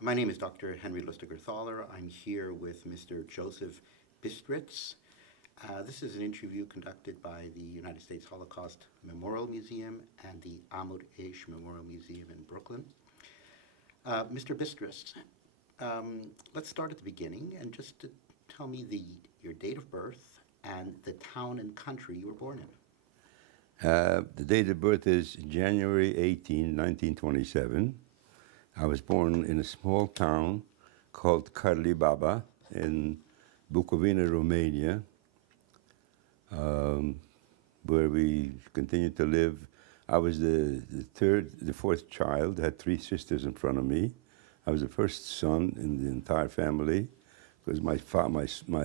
My name is Dr. Henry Lustiger-Thaler. I'm here with Mr. Joseph Bistritz. This is an interview conducted by the United States Holocaust Memorial Museum and the Ahmad Eish Memorial Museum in Brooklyn. Mr. Bistritz, let's start at the beginning and just to tell me your date of birth and the town and country you were born in. The date of birth is January 18, 1927. I was born in a small town called Karlibaba in Bukovina, Romania, where we continued to live. I was the fourth child, had three sisters in front of me. I was the first son in the entire family because my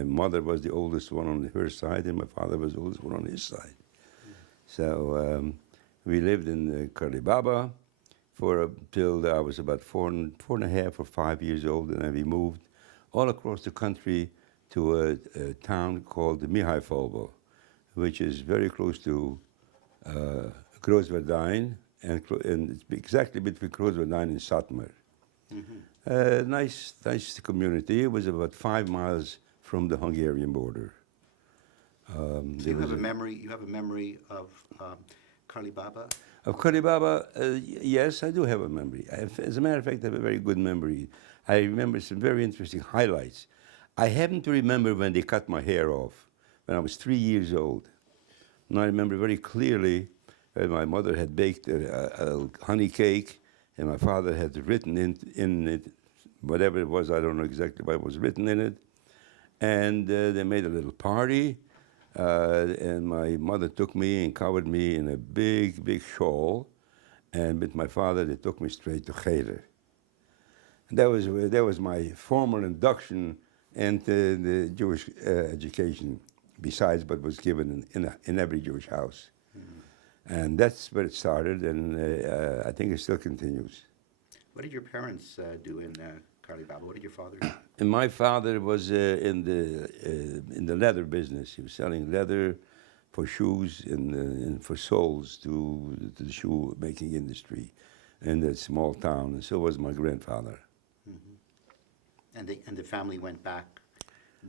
mother was the oldest one on her side and my father was the oldest one on his side. So we lived in Karlibaba till I was about four and a half or 5 years old, and then we moved all across the country to a town called Mihailfovo, which is very close to Großwerdijn, and it's exactly between Großwerdijn and Satmar. Mm-hmm. Nice community. It was about 5 miles from the Hungarian border. So you have a memory of Karlibaba? Of Karlibaba, yes, I do have a memory. As a matter of fact, I have a very good memory. I remember some very interesting highlights. I happen to remember when they cut my hair off when I was 3 years old. And I remember very clearly that my mother had baked a honey cake, and my father had written in it, whatever it was, I don't know exactly what was written in it. And they made a little party. And my mother took me and covered me in a big shawl, and with my father they took me straight to Cheder. And that was my formal induction into the Jewish education, besides what was given in every Jewish house. Mm-hmm. And that's where it started, and I think it still continues. What did your parents do in Karlibaba? What did your father do? And my father was in the leather business. He was selling leather for shoes and for soles to the shoe making industry in that small town. And so was my grandfather. Mm-hmm. And the family went back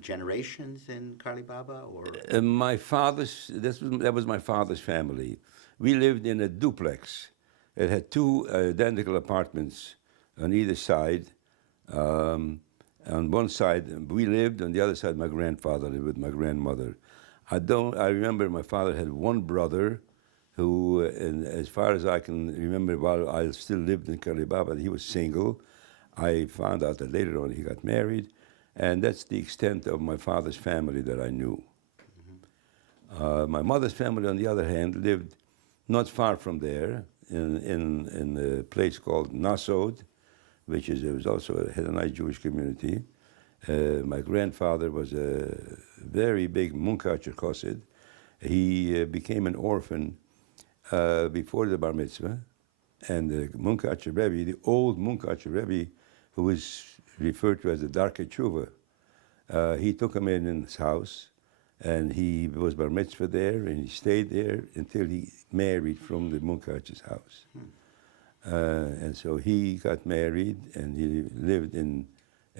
generations in Karlibaba, or that was my father's family. We lived in a duplex. It had two identical apartments on either side. On one side we lived, on the other side my grandfather lived with my grandmother. I remember my father had one brother who, and as far as I can remember, while I still lived in Karlibaba, he was single. I found out that later on he got married, and that's the extent of my father's family that I knew. Mm-hmm. My mother's family, on the other hand, lived not far from there in a place called Nasod, which was also had a nice Jewish community. My grandfather was a very big Munkacher Chassid. He became an orphan before the Bar Mitzvah, and the Munkacher Rebbe, the old Munkacher Rebbe, who was referred to as the Darkei Tshuva, he took him in his house, and he was Bar Mitzvah there, and he stayed there until he married from the Munkacher's house. And so he got married, and he lived in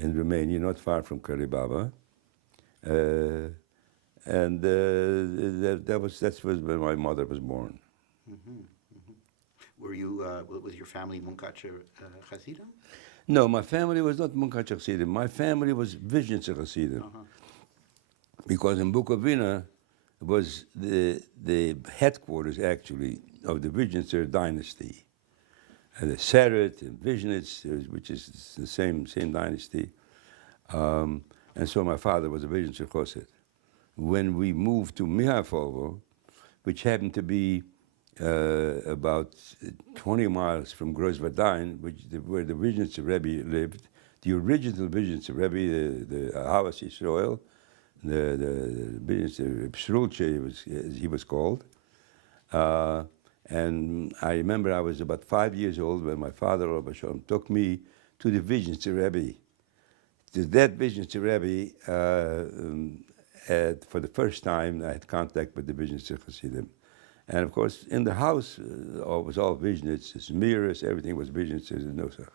Romania, not far from Karlibaba. And that's where my mother was born. Mm-hmm. Mm-hmm. Was your family Munkacher Hasidim? No, my family was not Munkacher Hasidim. My family was Vizhnitzer Hasidim. Uh-huh. Because in Bukovina was the headquarters, actually, of the Vizhnitzer dynasty. And the Seret and Vizhnitz, which is the same dynasty. And so my father was a Vizhnitzer Chassid. When we moved to Mihailfovo, which happened to be about 20 miles from Großwerdijn, where the Vizhnitzer Rebbe lived, the original Vizhnitzer Rebbe, the Ahavas Yisrael, the Vizhnitzer Psrulche, he was called. And I remember I was about 5 years old when my father, Rabbi Shalom, took me to the Vizhnitzer Rebbe. To that Vizhnitzer Rebbe, for the first time, I had contact with the Vizhnitzer Hasidim. And of course, in the house, it was all Vizhnitz, mirrors, everything was Vizhnitz and Nosach.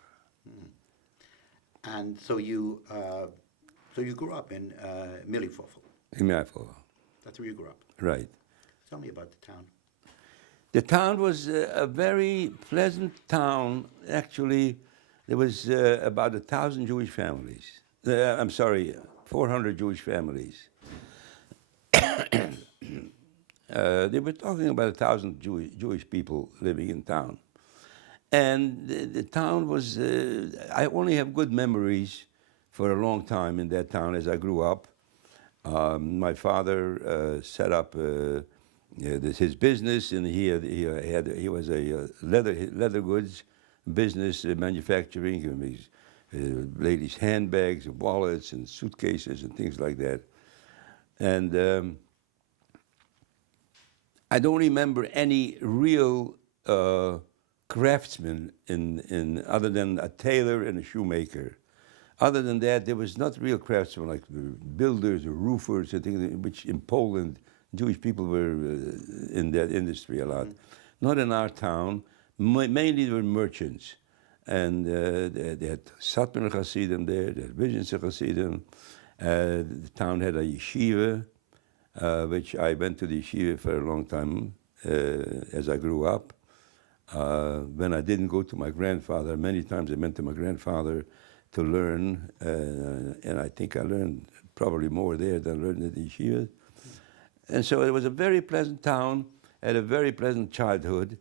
And so you grew up in Millifofel. in Meerful. That's where you grew up. Right. Tell me about the town. The town was a very pleasant town. Actually, there was about 1,000 Jewish families. I'm sorry, 400 Jewish families. They were talking about 1,000 Jewish people living in town. And the town was, I only have good memories for a long time in that town as I grew up. My father set up his business, and he was a leather goods business manufacturing. Ladies' handbags and wallets and suitcases and things like that. And I don't remember any real craftsman in other than a tailor and a shoemaker. Other than that, there was not real craftsmen like builders or roofers and things, which in Poland, Jewish people were in that industry a lot. Not in our town. Mainly they were merchants. And they had Satmar Hasidim there, they had Vizhnitzer Hasidim. The town had a yeshiva, which I went to the yeshiva for a long time as I grew up. When I didn't go to my grandfather, many times I went to my grandfather to learn, and I think I learned probably more there than I learned at the yeshiva. And so it was a very pleasant town, had a very pleasant childhood.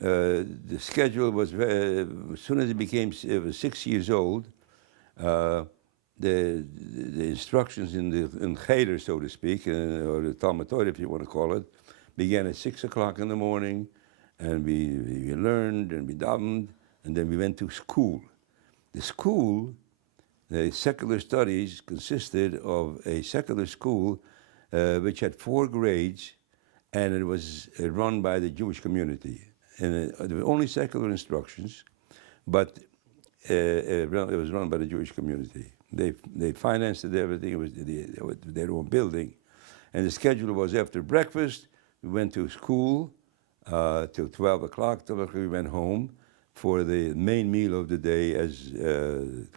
The schedule was, as soon as it was 6 years old, the instructions in Cheder, so to speak, or the Talmud Torah, if you want to call it, began at 6 o'clock in the morning, and we learned and we davened, and then we went to school. The school, the secular studies, consisted of a secular school which had 4 grades, and it was run by the Jewish community. And there were only secular instructions, but it was run by the Jewish community. They financed everything. It was their own building. And the schedule was after breakfast, we went to school till 12 o'clock. 12 o'clock we went home for the main meal of the day, as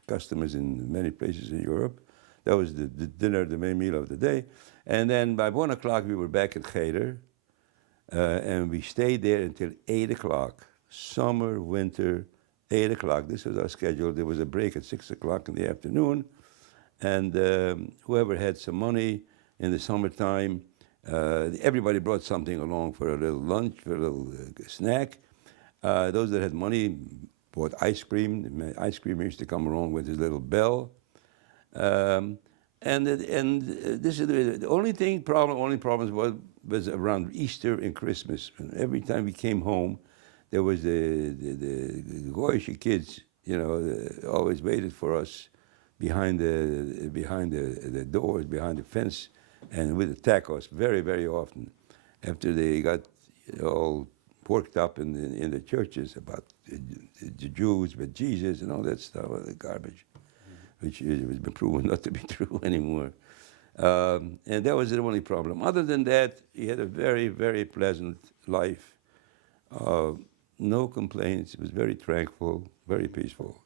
customers in many places in Europe. That was the dinner, the main meal of the day. And then by 1 o'clock we were back at Cheder. And we stayed there until 8 o'clock. Summer, winter, 8 o'clock. This was our schedule. There was a break at 6 o'clock in the afternoon. And whoever had some money in the summertime, everybody brought something along for a little lunch, for a little snack. Those that had money bought ice cream. The ice cream used to come along with his little bell. And this is the only problems was around Easter and Christmas. And every time we came home, there was the Goyish kids, always waited for us behind the doors, behind the fence, and would attack us very, very often after they got all worked up in the churches about the Jews, but Jesus and all that stuff, the garbage, which has been proven not to be true anymore. And that was the only problem. Other than that, he had a very, very pleasant life. No complaints. It was very tranquil, very peaceful.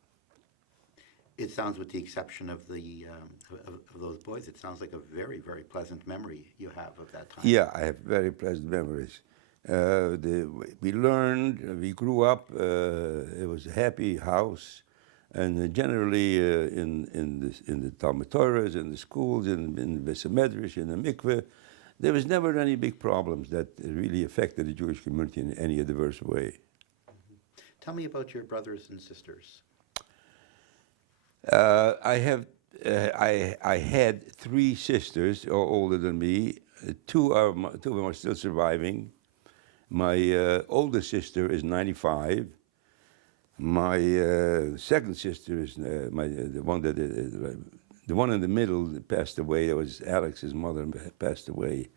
It sounds, with the exception of of those boys, it sounds like a very, very pleasant memory you have of that time. Yeah, I have very pleasant memories. We learned, we grew up. It was a happy house, and generally in the Talmud Torahs, in the schools, in the Beis Medrash, in the mikveh, there was never any big problems that really affected the Jewish community in any adverse way. Tell me about your brothers and sisters. I had 3 sisters, all older than me. Two of them are still surviving. My older sister is 95. My second sister is the one in the middle that passed away. That was Alex's mother, passed away.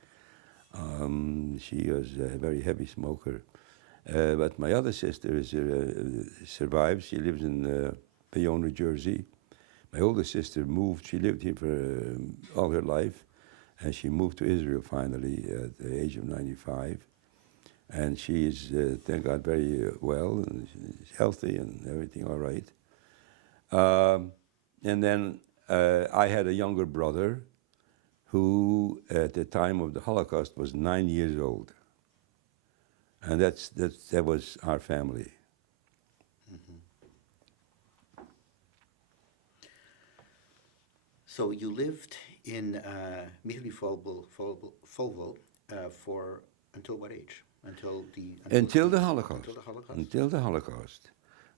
She was a very heavy smoker. But my other sister survives. She lives in Bayonne, New Jersey. My older sister moved. She lived here for all her life, and she moved to Israel finally at the age of 95. And she is, thank God, very well, and she's healthy and everything all right. and then I had a younger brother who, at the time of the Holocaust, was 9 years old. And that was our family. So you lived in Mihli-Fovo for until what age? Until the Holocaust. Until the Holocaust. Until the Holocaust.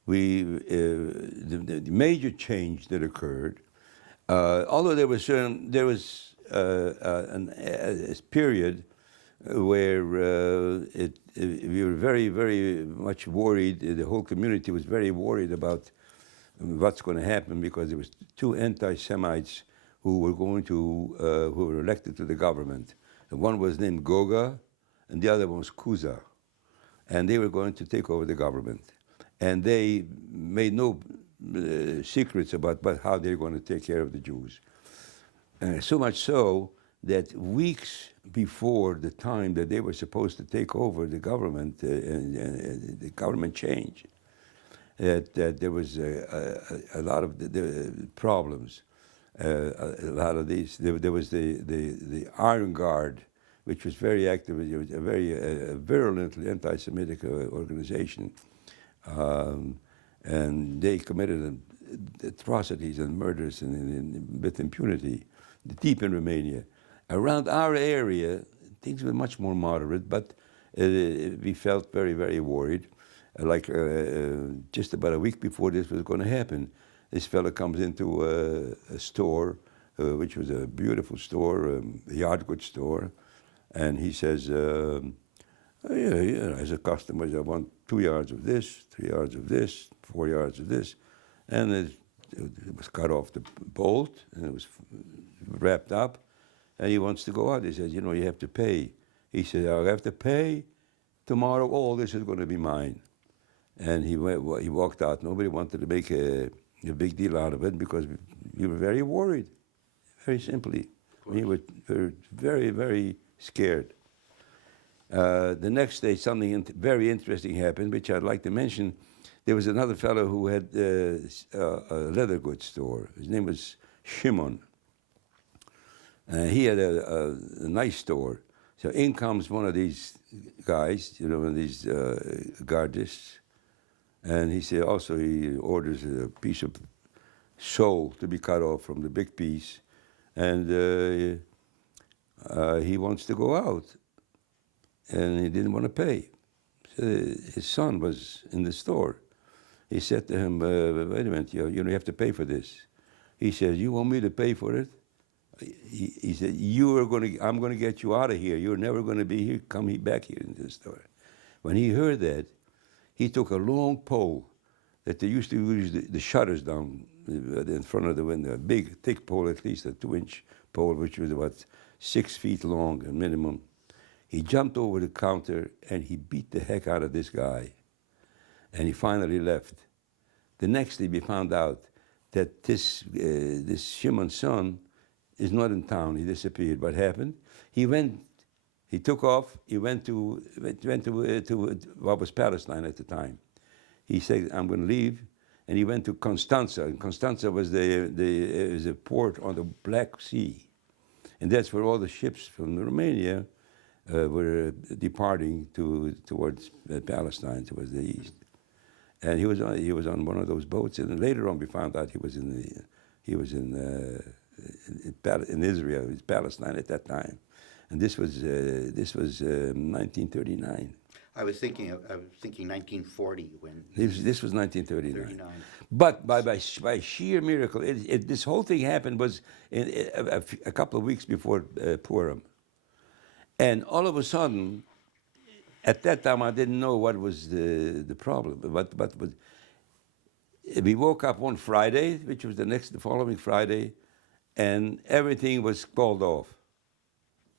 The major change that occurred, although there was a period where we were very, very much worried. The whole community was very worried about what's going to happen, because there was two anti-Semites who were elected to the government. And one was named Goga, and the other one was Kuza, and they were going to take over the government. And they made no secrets about how they're going to take care of the Jews. So much so that weeks before the time that they were supposed to take over the government, the government changed, that there was a lot of the problems. A lot of these, there was the Iron Guard, which was very active. It was a very virulently anti-Semitic organization. And they committed atrocities and murders with impunity, deep in Romania. Around our area, things were much more moderate, but we felt very, very worried. Just about a week before this was going to happen, this fellow comes into a store, which was a beautiful store, a yard goods store, and he says, as a customer, I want 2 yards of this, 3 yards of this, 4 yards of this. And it was cut off the bolt, and it was wrapped up. And he wants to go out. He says, you have to pay. He says, I'll have to pay tomorrow. All this is going to be mine. And he walked out. Nobody wanted to make a big deal out of it, because we were very worried, very simply. We were very, very scared. The next day, something very interesting happened, which I'd like to mention. There was another fellow who had a leather goods store. His name was Shimon. He had a nice store. So in comes one of these guys, one of these gardists, and he orders a piece of sole to be cut off from the big piece, and he wants to go out. And he didn't want to pay. So his son was in the store. He said to him, wait a minute, you have to pay for this. He says, you want me to pay for it? He said, I'm going to get you out of here. You're never going to be here. Come back here into the store. When he heard that, he took a long pole that they used to use the shutters down in front of the window, a big, thick pole, at least a 2-inch pole, which was about 6 feet long, a minimum. He jumped over the counter and he beat the heck out of this guy. And he finally left. The next day we found out that this Shimon's son is not in town. He disappeared. What happened? He took off. He went to what was Palestine at the time. He said, I'm going to leave. And he went to Constanza. And Constanza was a port on the Black Sea. And that's where all the ships from Romania were departing towards Palestine, towards the east. And he was on one of those boats, and later on we found out he was in Israel, it was Palestine at that time, and this was 1939. I was thinking 1940 when. This was 1939. 39. But by sheer miracle, this whole thing happened was a couple of weeks before Purim. And all of a sudden, at that time, I didn't know what was the problem. But we woke up one Friday, which was the following Friday, and everything was called off.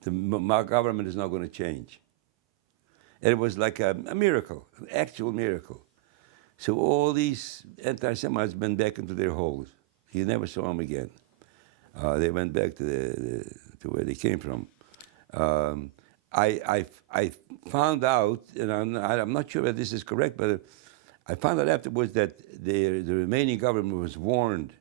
My government is not going to change. And it was like a miracle, an actual miracle. So all these anti-Semites went back into their holes. You never saw them again. They went back to where they came from. I found out, and I'm not sure that this is correct, but I found out afterwards that the Romanian government was warned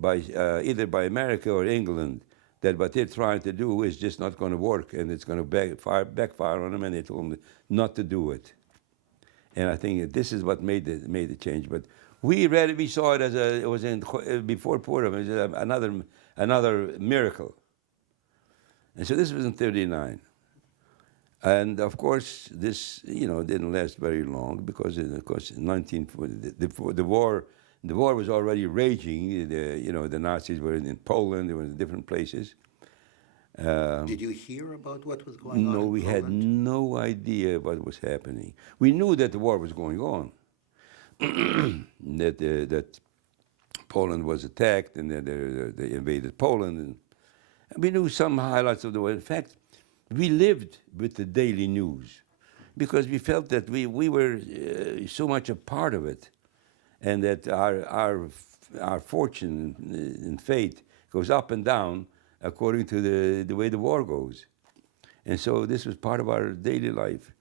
by either by America or England, that what they're trying to do is just not going to work, and it's going to backfire on them, and they told them not to do it. And I think that this is what made the change. But we saw it as it was before Purim, it was another miracle. And so this was in '39. And of course, this didn't last very long, because of course in 1940 the war was already raging. The Nazis were in Poland, they were in different places. Did you hear about what was going on? No, in we had Poland? no idea what was happening. We knew that the war was going on, that Poland was attacked, and that they invaded Poland, and we knew some highlights of the war. In fact, we lived with the daily news, because we felt that we were so much a part of it, and that our fortune and fate goes up and down according to the way the war goes. And so this was part of our daily life.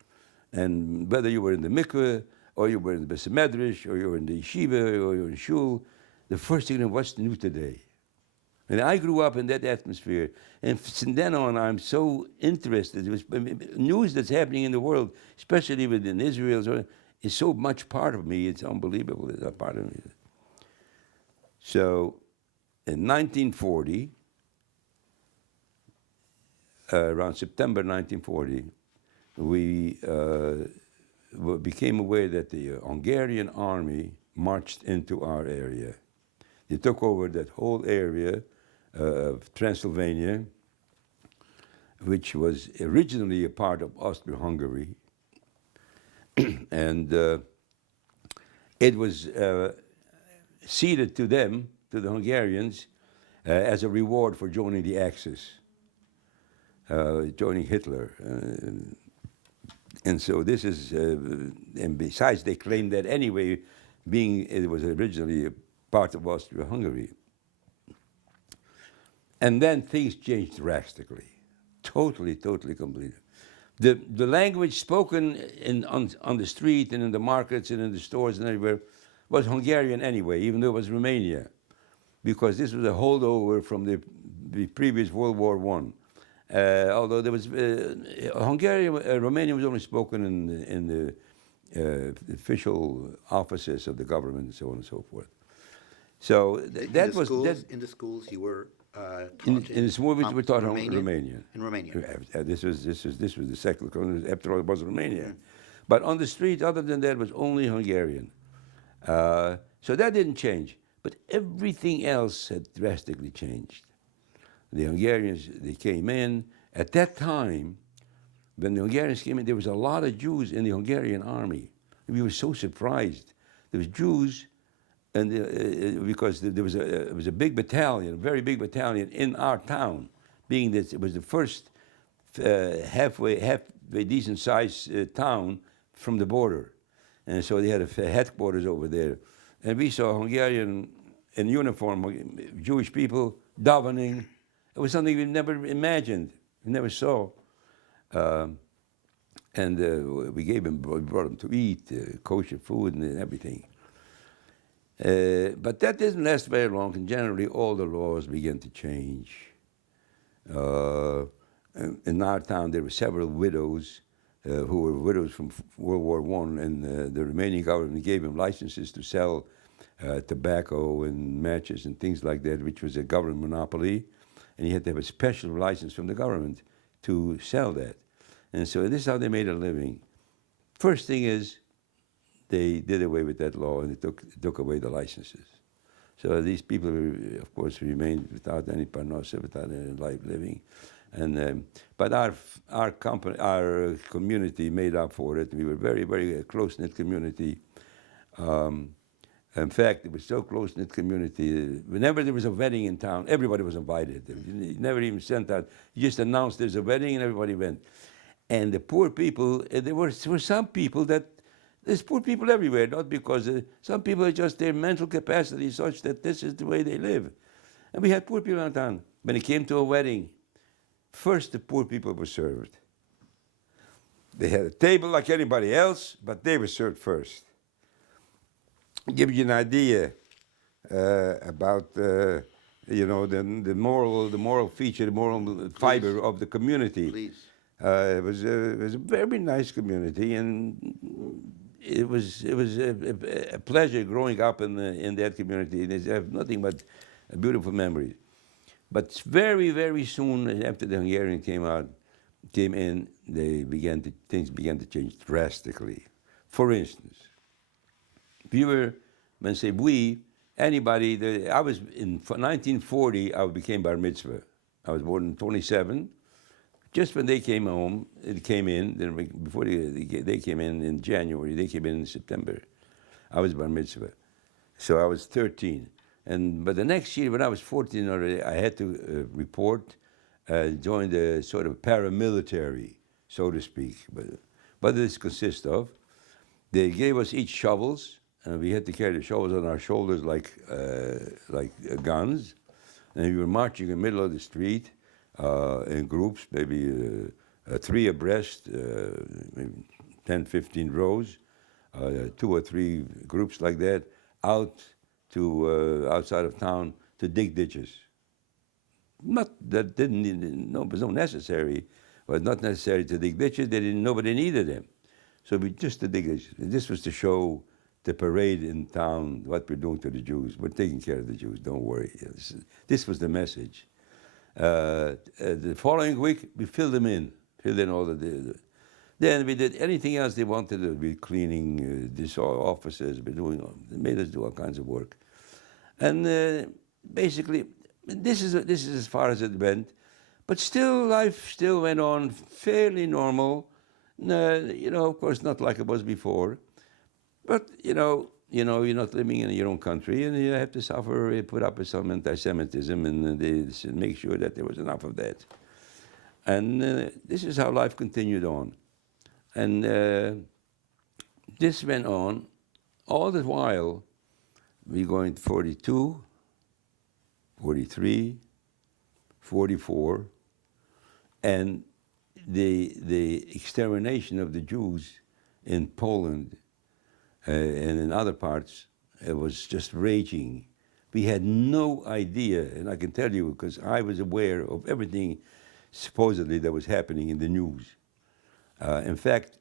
And whether you were in the mikveh, or you were in the Beis Medrash, or you were in the yeshiva, or you were in shul, the first thing was, what's new today? And I grew up in that atmosphere. And from then on, I'm so interested. News that's happening in the world, especially within Israel, is so much part of me. It's unbelievable. It's a part of me. So in 1940, around September 1940, we became aware that the Hungarian army marched into our area. They took over that whole area of Transylvania, which was originally a part of Austria-Hungary. And it was ceded to them, to the Hungarians, as a reward for joining the Axis. Joining Hitler. And so this is, and besides, they claimed that anyway, it was originally a part of Austria-Hungary. And then things changed drastically, totally, completely. The language spoken on the street and in the markets and in the stores and everywhere was Hungarian anyway, even though it was Romania, because this was a holdover from the previous World War I. Although there was Romanian was only spoken in the official offices of the government and so on and so forth. So In the schools you were taught in the school we were taught Romanian? Romanian. In Romanian. This was the secular colony. After all, it was Romania. But on the street, other than that, was only Hungarian. So that didn't change. But everything else had drastically changed. The Hungarians, they came in. At that time, when the Hungarians came in, there was a lot of Jews in the Hungarian army. We were so surprised. There was Jews, and because there was a big battalion, a very big battalion in our town, being that it was the first halfway decent-sized town from the border. And so they had a headquarters over there. And we saw Hungarian in uniform, Jewish people davening. It was something we never imagined, we never saw. And we brought them to eat, kosher food and everything. But that didn't last very long, and generally all the laws began to change. In our town, there were several widows who were widows from World War I, and the Romanian government gave them licenses to sell tobacco and matches and things like that, which was a government monopoly. And you had to have a special license from the government to sell that. And so this is how they made a living. First thing is, they did away with that law, and they took away the licenses. So these people, of course, remained without any parnosa, without any life living. And but our community made up for it. We were very, very close-knit community. In fact, it was so close-knit community. Whenever there was a wedding in town, everybody was invited. You never even sent out. You just announced there's a wedding, and everybody went. And the poor people, there were some people there's poor people everywhere, not because some people are just their mental capacity is such that this is the way they live. And we had poor people in town. When it came to a wedding, first the poor people were served. They had a table like anybody else, but they were served first. Give you an idea. about the moral feature, the moral fiber of the community. Please. It was a very nice community, and it was a pleasure growing up in that community. And I have nothing but beautiful memories. But very, very soon after the Hungarian came in, things began to change drastically. For instance, when I say we, anybody, I was in 1940, I became bar mitzvah. I was born in 27. Just when they came home, it came in, before they came in January, they came in September. I was bar mitzvah. So I was 13. But the next year, when I was 14 already, I had to report, join the sort of paramilitary, so to speak. But this consists of, they gave us each shovels, and we had to carry the shovels on our shoulders like guns. And we were marching in the middle of the street in groups, maybe 3 abreast, maybe 10, 15 rows, 2 or 3 groups like that, out to outside of town to dig ditches. Not that it was not necessary. It was not necessary to dig ditches. Nobody needed them. So we just to dig ditches. This was to show the parade in town, what we're doing to the Jews. We're taking care of the Jews, don't worry. This was the message. The following week, we filled in all the then we did anything else they wanted to be cleaning these offices, they made us do all kinds of work. And basically, this is as far as it went. But still, life still went on fairly normal. Of course, not like it was before. But, you're not living in your own country, and you have to suffer, put up with some anti-Semitism, and they make sure that there was enough of that. And this is how life continued on. And this went on all the while. We going 42, 43, 44, and the extermination of the Jews in Poland and in other parts, it was just raging. We had no idea, and I can tell you because I was aware of everything supposedly that was happening in the news. In fact,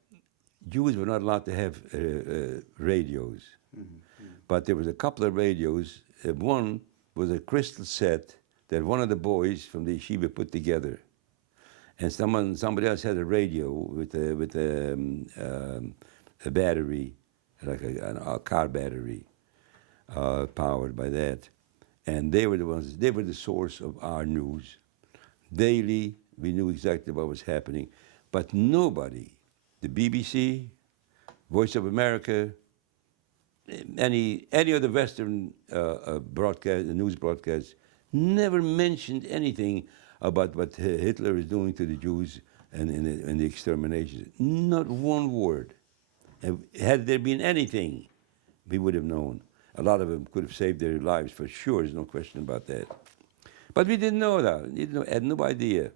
Jews were not allowed to have radios. But there was a couple of radios. One was a crystal set that one of the boys from the yeshiva put together. And somebody else had a radio with a battery, like a car battery, powered by that. And they were the source of our news. Daily, we knew exactly what was happening. But nobody, the BBC, Voice of America, any of the Western news broadcasts, never mentioned anything about what Hitler is doing to the Jews and the extermination. Not one word. Had there been anything, we would have known. A lot of them could have saved their lives for sure. There's no question about that. But we didn't know that. We had no idea.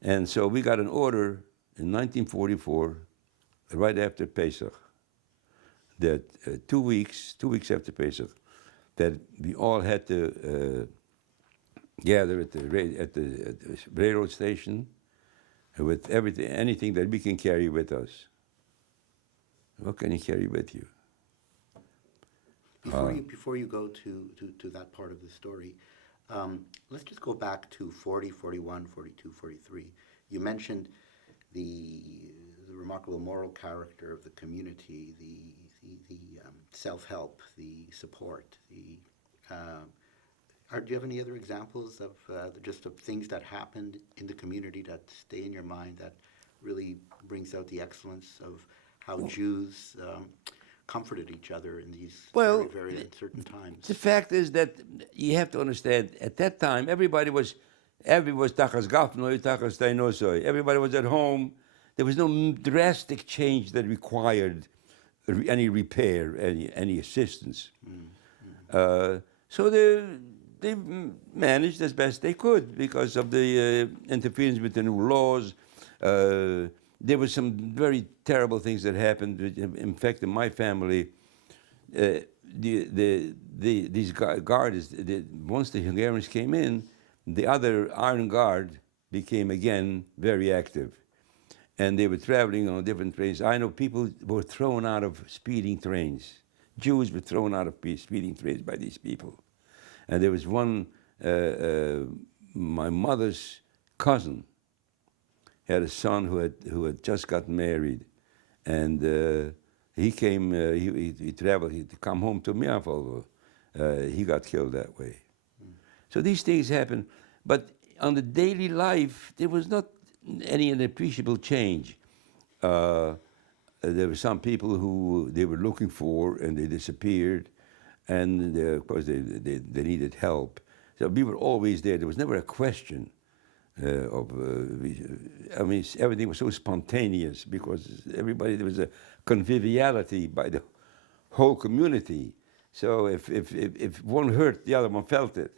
And so we got an order in 1944, right after Pesach, that 2 weeks after Pesach, that we all had to gather at the railroad station with anything that we can carry with us. What can you carry with you? Before you go to that part of the story, let's just go back to 40, 41, 42, 43. You mentioned the remarkable moral character of the community, the self-help, the support. Do you have any other examples of just of things that happened in the community that stay in your mind that really brings out the excellence of how Jews comforted each other in these very, very uncertain times? The fact is that you have to understand, at that time, everybody was tachas gafnoi, tachas tainosoi. Everybody was at home. There was no drastic change that required any repair, any assistance. So they managed as best they could because of the interference with the new laws. There were some very terrible things that happened. In fact, in my family, these guards, once the Hungarians came in, the other Iron Guard became again very active. And they were traveling on different trains. I know people were thrown out of speeding trains. Jews were thrown out of speeding trains by these people. And there was one, my mother's cousin had a son who had just got married, and he came. He traveled. He come home to Meerval. He got killed that way. So these things happen, but on the daily life there was not any appreciable change. There were some people who they were looking for and they disappeared, and of course they needed help. So we were always there. There was never a question I mean, everything was so spontaneous because everybody, there was a conviviality by the whole community. So if one hurt, the other one felt it.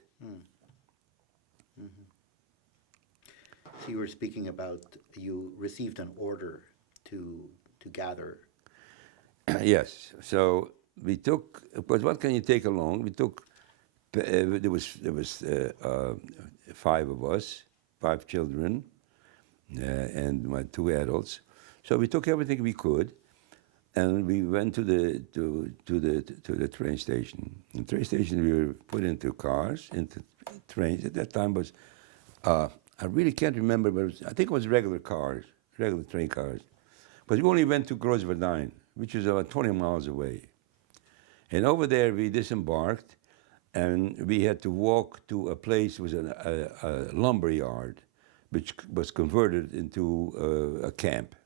So you were speaking about you received an order to gather. Yes. So we took, because what can you take along? We took, there was 5 of us, 5 children, and my 2 adults. So we took everything we could, and we went to the train station. In the train station, we were put into cars, into trains. At that time was, I really can't remember, but I think it was regular cars, regular train cars. But we only went to Groesbeek, which is about 20 miles away. And over there, we disembarked, and we had to walk to a place, it was a lumber yard, which was converted into a camp.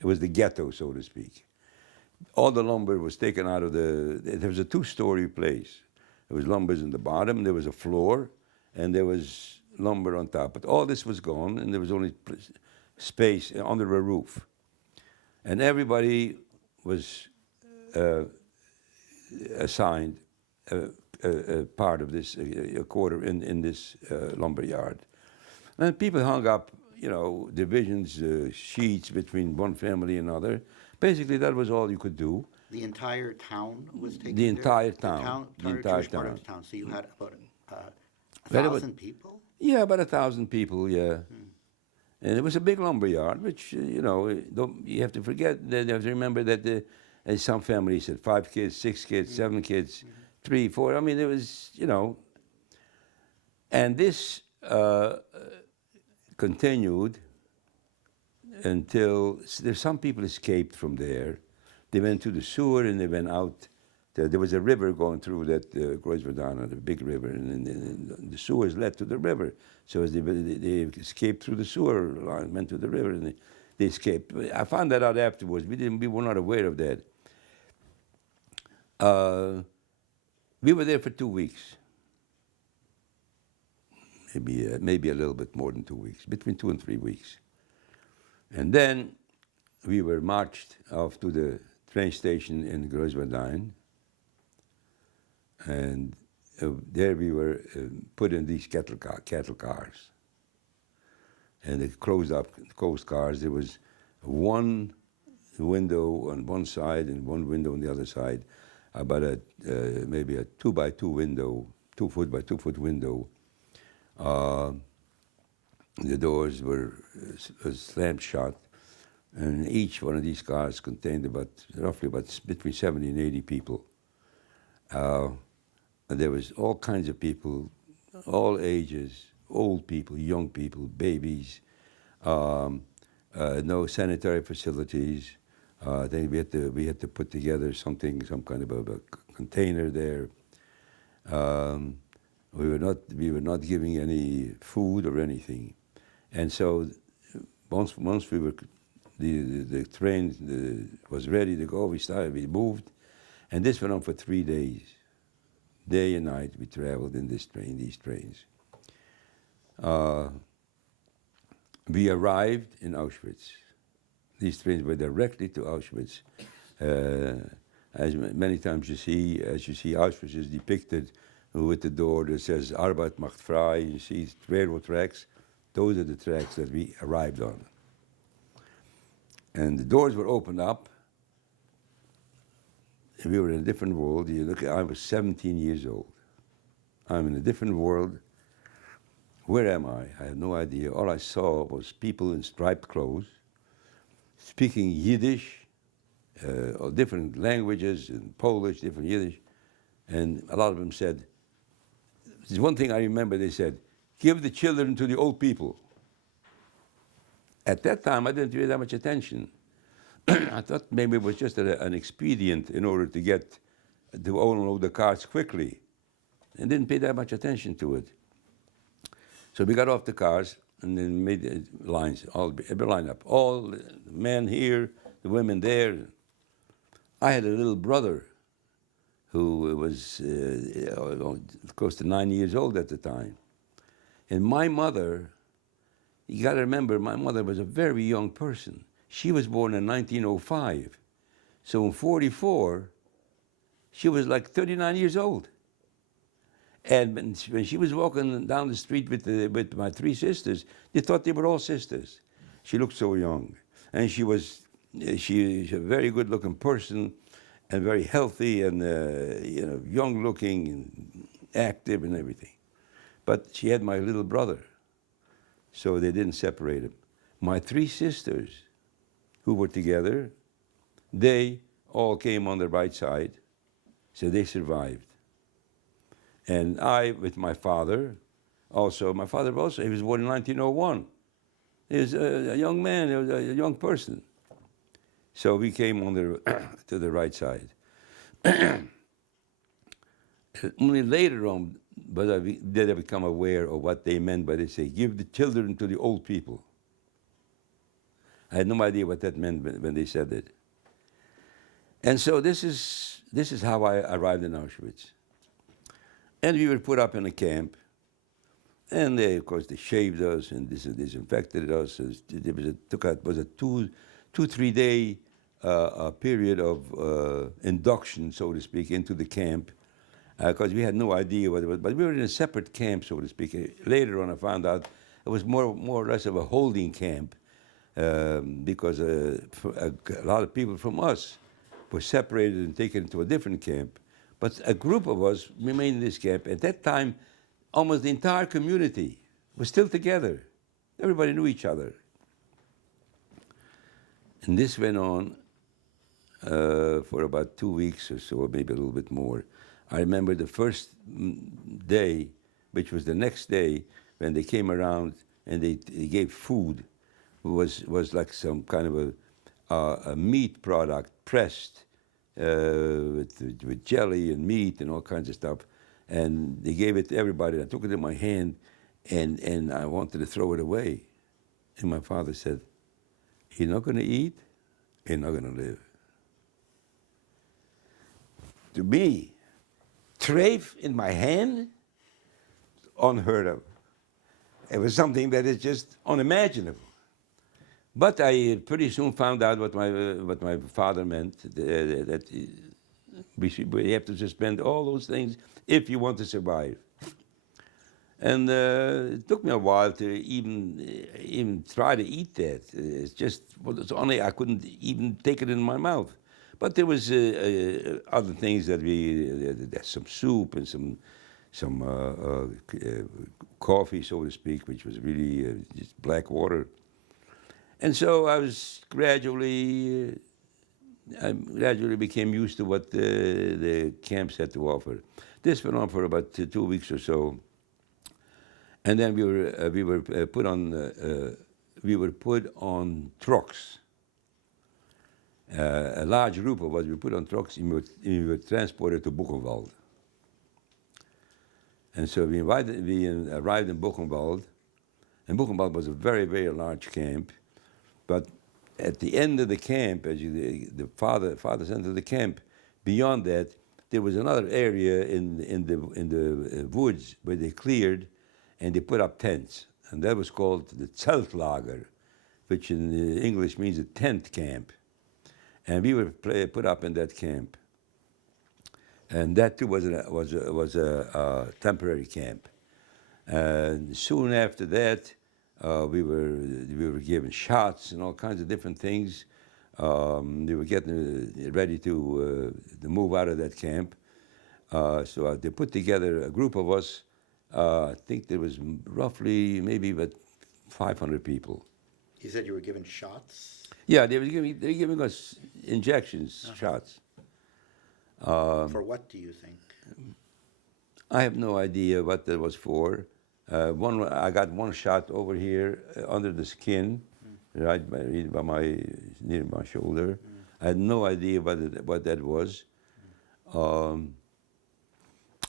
It was the ghetto, so to speak. All the lumber was taken out of there was a 2-story place. There was lumber in the bottom, there was a floor, and there was lumber on top. But all this was gone, and there was only space under a roof. And everybody was assigned a part of this, a quarter in this lumber yard. And people hung up, you know, divisions, sheets between one family and another. Basically, that was all you could do. The entire town was taken. The entire there? town. The entire Jewish part of the town. So you had about 1,000 people. Yeah, about 1,000 people. Yeah. And it was a big lumber yard, which, you know, you have to forget, that you have to remember that some families had 5 kids, 6 kids, 7 kids, 3, 4. I mean, it was, you know. And this continued until some people escaped from there. They went to the sewer and they went out. There was a river going through that Groesbeek, the big river, and the sewers led to the river. So as they escaped through the sewer line, went to the river, and they escaped. I found that out afterwards. We were not aware of that. We were there for 2 weeks. Maybe a little bit more than 2 weeks, between 2 and 3 weeks. And then we were marched off to the train station in Groesbeek. And there we were put in these cattle cars. And they closed up coast cars. There was one window on one side and one window on the other side, about maybe a 2-by-2 window, 2-foot by 2-foot window. The doors were slammed shut, and each one of these cars contained roughly between 70 and 80 people. And there was all kinds of people, all ages, old people, young people, babies, no sanitary facilities. I think we had to put together some kind of a container there. We were not giving any food or anything, and so once we were, the train was ready to go. We moved, and this went on for 3 days. Day and night we traveled in these trains. We arrived in Auschwitz. These trains were directly to Auschwitz. As many times you see Auschwitz is depicted with the door that says Arbeit macht frei. You see railroad tracks. Those are the tracks that we arrived on. And the doors were opened up. we were in a different world. You look, I was 17 years old. I'm in a different world. Where am I? I have no idea. All I saw was people in striped clothes, speaking Yiddish, or different languages, in Polish, different Yiddish. And a lot of them said, there's one thing I remember, they said, give the children to the old people. At that time, I didn't pay that much attention. I thought maybe it was just an expedient in order to get to unload the cars quickly, and didn't pay that much attention to it. So we got off the cars and then made lines, every lineup, all the men here, the women there. I had a little brother who was close to 9 years old at the time. And my mother, you got to remember, my mother was a very young person. She was born in 1905. So in 44, she was like 39 years old. And when she was walking down the street with my three sisters, they thought they were all sisters. She looked so young. And she's a very good-looking person and very healthy and young-looking and active and everything. But she had my little brother, so they didn't separate him. My three sisters, who were together, they all came on the right side, so they survived. And I, with my father, my father he was born in 1901. He was a young man, he was a young person. So we came on to the right side. Only later on did I become aware of what they meant by they say, give the children to the old people. I had no idea what that meant when they said it. And so this is how I arrived in Auschwitz. And we were put up in a camp. And they, of course, they shaved us and disinfected us. It was a 2-3 day period of induction, so to speak, into the camp, because we had no idea what it was. But we were in a separate camp, so to speak. Later on, I found out it was more or less of a holding camp, because a lot of people from us were separated and taken to a different camp. But a group of us remained in this camp. At that time, almost the entire community was still together. Everybody knew each other. And this went on for about 2 weeks or so, or maybe a little bit more. I remember the first day, which was the next day, when they came around and they gave food, was like some kind of a meat product pressed with jelly and meat and all kinds of stuff. And they gave it to everybody. I took it in my hand, and I wanted to throw it away. And my father said, you're not going to eat, you're not going to live. To me, treif in my hand, unheard of. It was something that is just unimaginable. But I pretty soon found out what my father meant, that we have to suspend all those things if you want to survive. And it took me a while to even try to eat that. It's only I couldn't even take it in my mouth. But there was other things that there's some soup and some coffee, so to speak, which was really just black water. And so I gradually became used to what the camps had to offer. This went on for about 2 weeks or so, and then we were put on trucks. A large group of us were put on trucks, and we were transported to Buchenwald. And so we arrived in Buchenwald, and Buchenwald was a very, very large camp. But at the end of the camp, as the father's end of the camp, beyond that, there was another area in the woods where they cleared, and they put up tents, and that was called the Zeltlager, which in English means a tent camp. And we were put up in that camp, and that too was a temporary camp. And soon after that, we were given shots and all kinds of different things. They were getting ready to move out of that camp. So they put together a group of us. I think there was roughly maybe about 500 people. You said you were given shots? Yeah, they were giving us injections, shots. For what do you think? I have no idea what that was for. I got one shot over here under the skin, right by my near my shoulder. I had no idea what that was.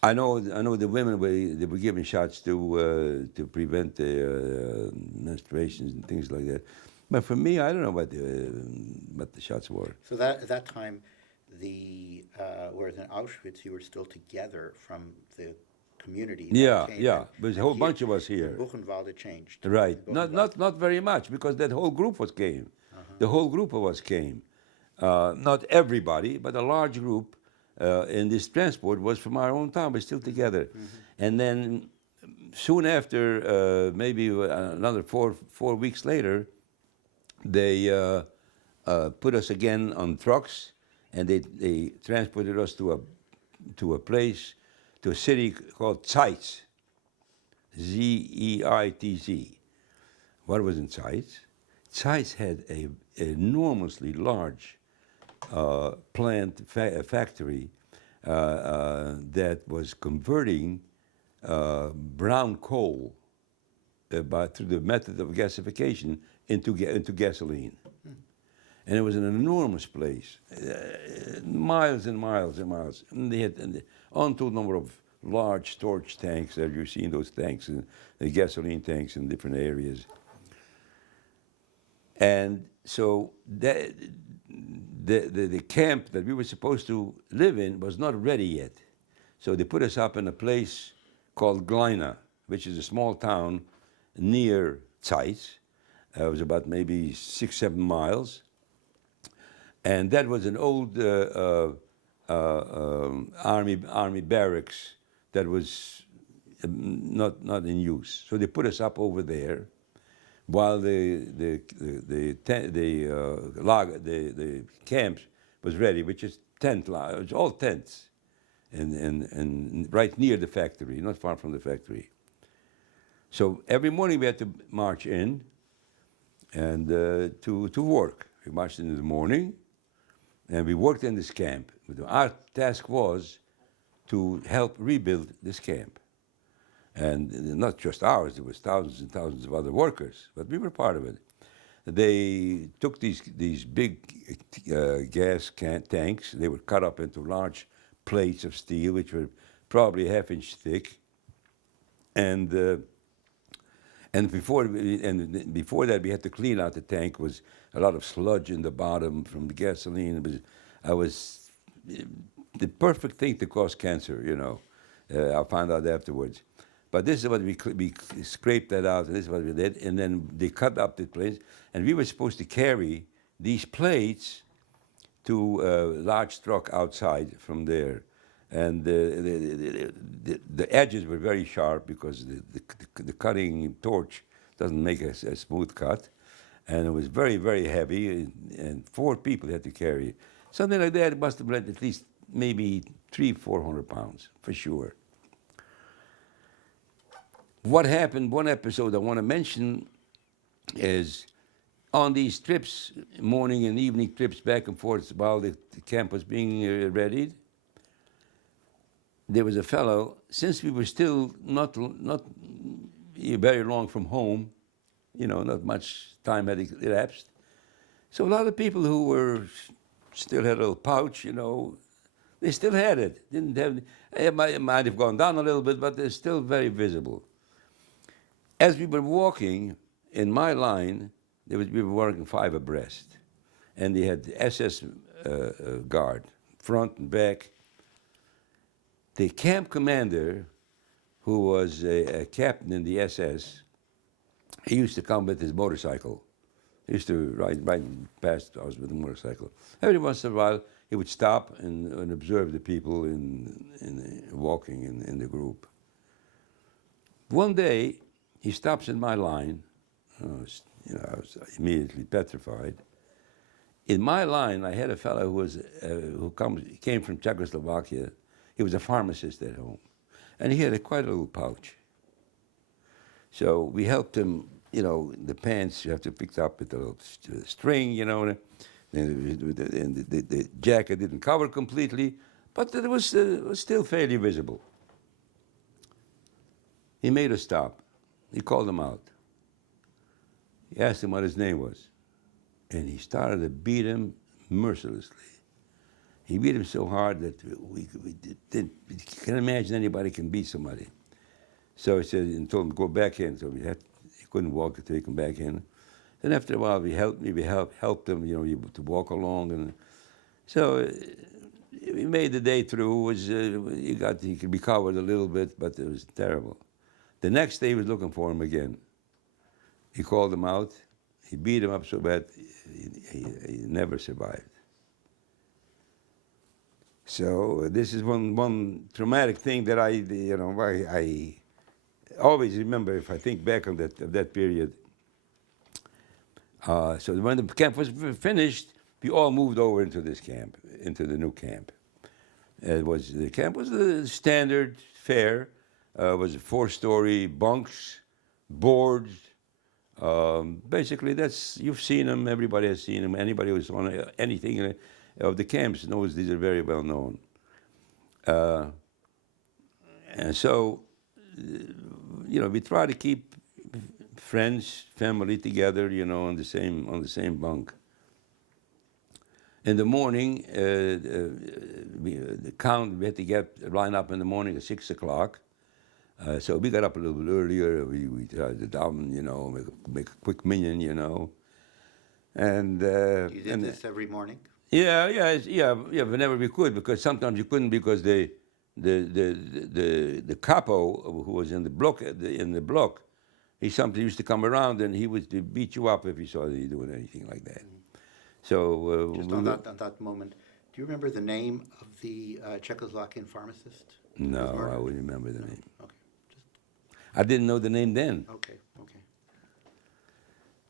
I know the women they were giving shots to prevent the menstruations and things like that. But for me, I don't know what the shots were. So that at that time, whereas in Auschwitz you were still together from the community. That Yeah, came yeah. in. There's a And whole here bunch of us in here. Buchenwald it changed. Right. In Not very much because that whole group came. The whole group of us came. Not everybody, but a large group. And this transport was from our own town. We're still together. And then soon after, maybe another four weeks later, they put us again on trucks, and they transported us to a place, to a city called Zeitz, Zeitz. What was in Zeitz? Zeitz had a enormously large factory that was converting brown coal through the method of gasification into gasoline. And it was an enormous place, miles and miles and miles. And they had an untold number of large storage tanks. That you've seen those tanks, and the gasoline tanks in different areas. And so the camp that we were supposed to live in was not ready yet. So they put us up in a place called Gleina, which is a small town near Zeitz. It was about maybe 6-7 miles. And that was an old army barracks that was not in use. So they put us up over there, while the camp was ready, which is it was all tents, and right near the factory, not far from the factory. So every morning we had to march in, and to work. We marched in the morning, and we worked in this camp. Our task was to help rebuild this camp. And not just ours, there was thousands and thousands of other workers, but we were part of it. They took these big gas tanks. They were cut up into large plates of steel, which were probably a half-inch thick. And before that, we had to clean out the tank. Was a lot of sludge in the bottom from the gasoline. It was the perfect thing to cause cancer, you know. I found out afterwards. But this is what we scraped that out, and this is what we did. And then they cut up the plates, and we were supposed to carry these plates to a large truck outside from there. And the edges were very sharp because the cutting torch doesn't make a smooth cut. And it was very, very heavy, and 4 people had to carry it. Something like that. It must have been at least maybe 300-400 pounds, for sure. What happened, one episode I want to mention is on these trips, morning and evening trips back and forth while the camp was being readied, there was a fellow, since we were still not very long from home, you know, not much time had elapsed. So a lot of people who were still had a little pouch, you know, they still had it. Didn't have, it might have gone down a little bit, but they're still very visible. As we were walking in my line, we were working 5 abreast, and they had the SS guard, front and back. The camp commander, who was a captain in the SS, he used to come with his motorcycle. He used to ride past us with a motorcycle. Every once in a while, he would stop and observe the people walking in the group. One day, he stops in my line. I was immediately petrified. In my line, I had a fellow came from Czechoslovakia. He was a pharmacist at home, and he had quite a little pouch. So we helped him. The pants you have to pick up with a little string. And the jacket didn't cover completely, but it was still fairly visible. He made a stop. He called him out. He asked him what his name was. And he started to beat him mercilessly. He beat him so hard that we can't imagine anybody can beat somebody. So he said, and told him to go back in. So he couldn't walk to take him back in. Then after a while, we helped him, to walk along. And so we made the day through. He could be covered a little bit, but it was terrible. The next day, he was looking for him again. He called him out. He beat him up so bad, he never survived. So this is one traumatic thing that I always remember if I think back on that period. So when the camp was finished, we all moved over into this camp, into the new camp. The camp was the standard fare. It was 4-story bunks, boards. Basically, you've seen them. Everybody has seen them. Anybody who's on anything of the camps knows these are very well known. And so, we try to keep friends, family together, on the same bunk. In the morning, we had to line up in the morning at 6 o'clock. So we got up a little bit earlier. We tried to daven, make a quick minyan, and You did this every morning? yeah, whenever we could, because sometimes you couldn't because the capo who was in the block, he sometimes used to come around and he would beat you up if he saw you doing anything like that. So just on that moment, do you remember the name of the Czechoslovakian pharmacist? No, I wouldn't remember the name. Okay. I didn't know the name then. Okay.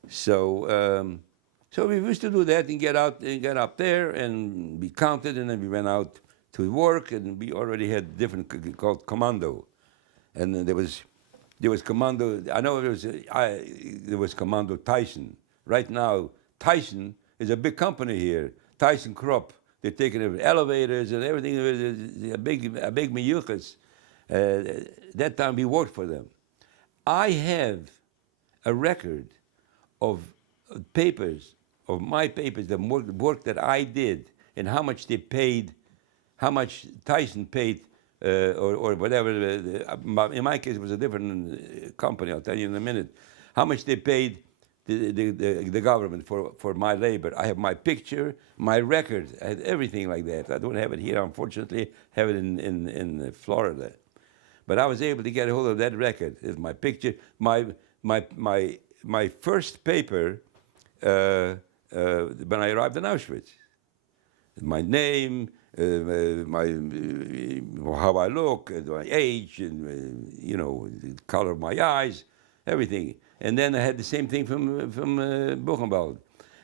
So so we used to do that and get up there and be counted, and then we went out to work, and we already had different called commando, and then there was commando. I know there was Commando Tyson. Right now, Tyson is a big company here. Tyson Krupp. They're taking elevators and everything. A big miyuchas. That time we worked for them. I have a record of my papers, the work that I did, and how much they paid, how much Tyson paid, or whatever. In my case, it was a different company. I'll tell you in a minute. How much they paid the government for my labor. I have my picture, my record. I had everything like that. I don't have it here, unfortunately. I have it in Florida. But I was able to get a hold of that record. It's my picture. My first paper when I arrived in Auschwitz. My name, how I look, my age, and the color of my eyes, everything. And then I had the same thing from Buchenwald.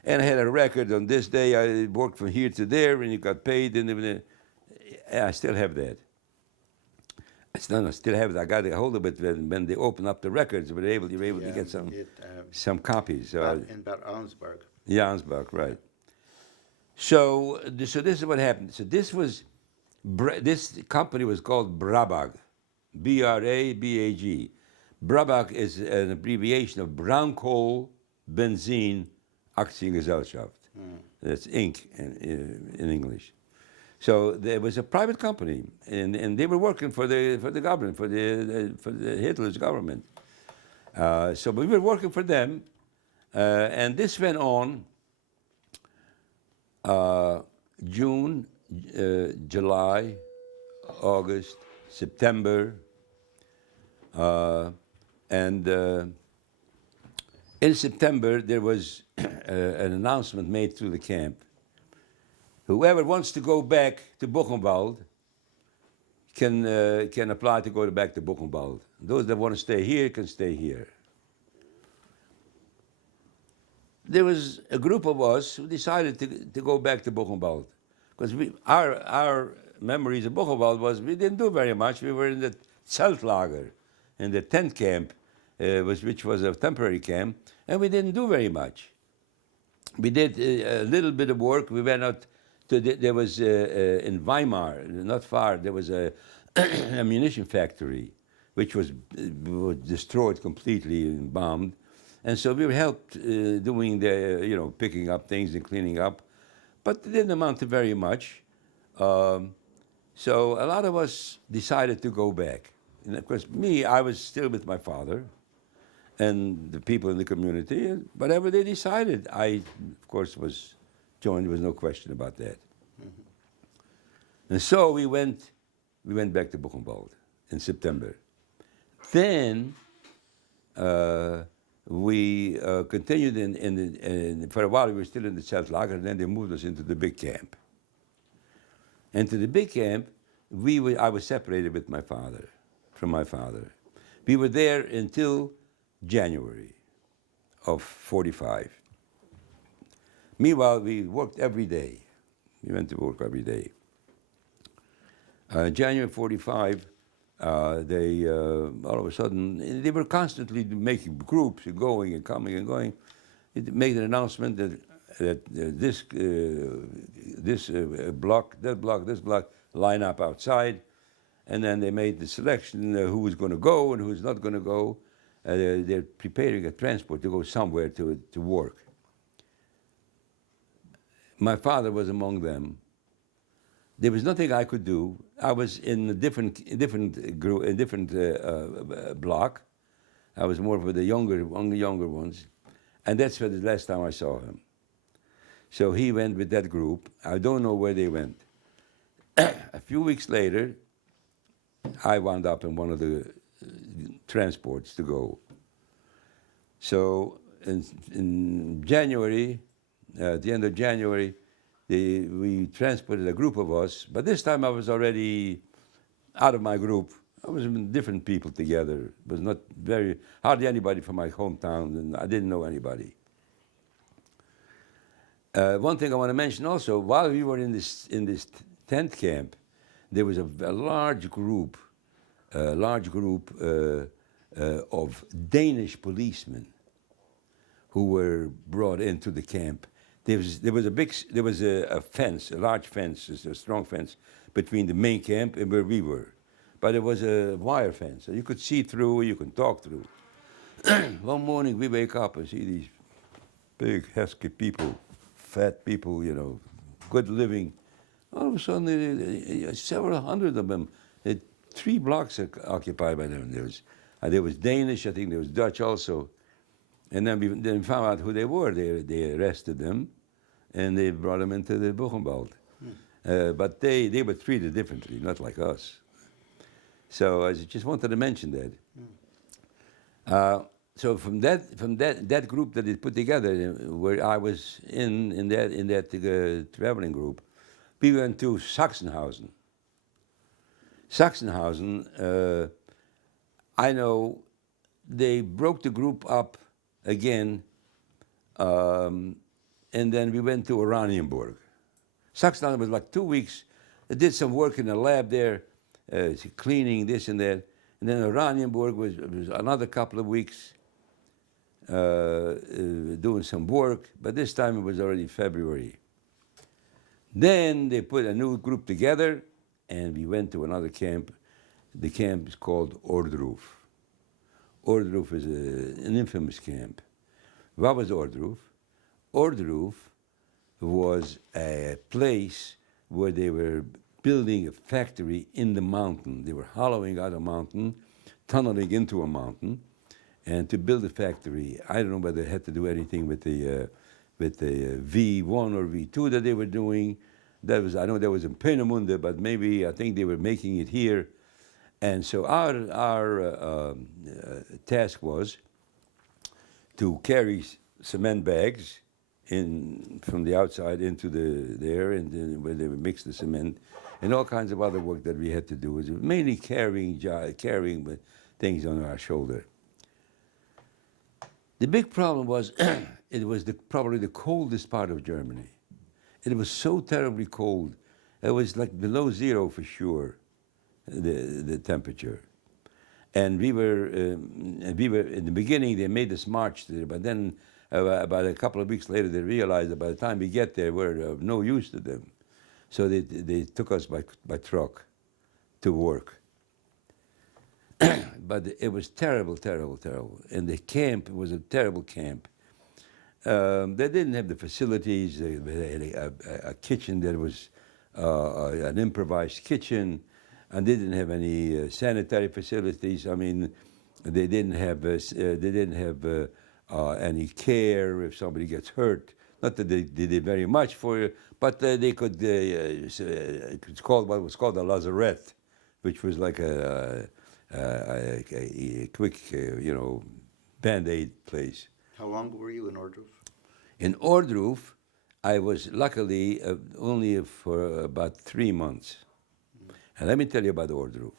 And I had a record on this day. I worked from here to there, and you got paid. And I still have that. I still have it. I got a hold of it when they opened up the records. You're able to get some copies. In Bad Arnsberg. Yeah, Arnsberg, right. So this is what happened. So this company was called Brabag, B-R-A-B-A-G. Brabag is an abbreviation of Brown Coal Benzine Aktiengesellschaft. That's Inc. in English. So there was a private company, and they were working for the government, for the Hitler's government. So we were working for them, and this went on June, July, August, September, and in September there was an announcement made through the camp. Whoever wants to go back to Buchenwald can apply to go back to Buchenwald. Those that want to stay here can stay here. there was a group of us who decided to go back to Buchenwald. Because our memories of Buchenwald was we didn't do very much. We were in the Zeltlager, in the tent camp, which was a temporary camp, and we didn't do very much. We did a little bit of work. We went out to, there was in Weimar, not far, there was a ammunition factory, which was destroyed completely and bombed. And so we helped doing the, picking up things and cleaning up, but it didn't amount to very much. So a lot of us decided to go back. And of course, I was still with my father and the people in the community. And whatever they decided, I, of course, was joined. There was no question about that. And so we went back to Buchenwald in September. Then we continued for a while. We were still in the Zeltlager, and then they moved us into the big camp. And to the big camp, I was separated from my father. We were there until January of 45. Meanwhile, we worked every day. We went to work every day. January 45, they all of a sudden, they were constantly making groups, going and coming and going. It made an announcement that this block, that block, this block, line up outside. And then they made the selection who was going to go and who's not going to go. They're preparing a transport to go somewhere to work. My father was among them. There was nothing I could do. I was in a different group, a different block. I was more for the younger ones, and that's the last time I saw him. So he went with that group. I don't know where they went. A few weeks later, I wound up in one of the transports to go. So in January, at the end of January, we transported a group of us, but this time I was already out of my group. I was with different people together. It was not hardly anybody from my hometown, and I didn't know anybody. One thing I want to mention also, while we were in this tent camp, there was a large group of Danish policemen who were brought into the camp. There was a fence, a large fence, a strong fence between the main camp and where we were. But it was a wire fence, so you could see through, you could talk through. One morning we wake up and see these big, husky people, fat people, good living. All of a sudden, several hundred of them, 3 blocks occupied by them. There was Danish, I think there was Dutch also. And then we found out who they were. They arrested them, and they brought them into the Buchenwald. But they were treated differently, not like us. So I just wanted to mention that. So from that group that they put together, where I was in that traveling group, we went to Sachsenhausen. Sachsenhausen, I know they broke the group up again, and then we went to Oranienburg. Sachsenhausen was like 2 weeks. I did some work in the lab there, cleaning this and that. And then Oranienburg was another couple of weeks doing some work, but this time it was already February. Then they put a new group together, and we went to another camp. The camp is called Ordruf. Ordruf is an infamous camp. What was Ordruf? Ordruf was a place where they were building a factory in the mountain. They were hollowing out a mountain, tunneling into a mountain, and to build a factory. I don't know whether it had to do anything with the V1 or V2 that they were doing. I know that was in Peenemünde, but maybe I think they were making it here. And so our task was to carry cement bags from the outside into there, and then where they would mix the cement, and all kinds of other work that we had to do. It was mainly carrying things on our shoulder. The big problem was it was probably the coldest part of Germany. It was so terribly cold. It was like below zero for sure, the temperature. And we were in the beginning. They made us march there, but then about a couple of weeks later, they realized that by the time we get there, we're of no use to them. So they took us by truck to work. But it was terrible, terrible, terrible. And the camp was a terrible camp. They didn't have the facilities. They had a kitchen that was an improvised kitchen, and they didn't have any sanitary facilities. I mean, they didn't have any care if somebody gets hurt. Not that they did very much for you, but they could. It's called what was called a lazaret, which was like a quick, Band-Aid place. How long were you in Ordruf? In Ordruf, I was luckily only for about 3 months. And let me tell you about Ordruf.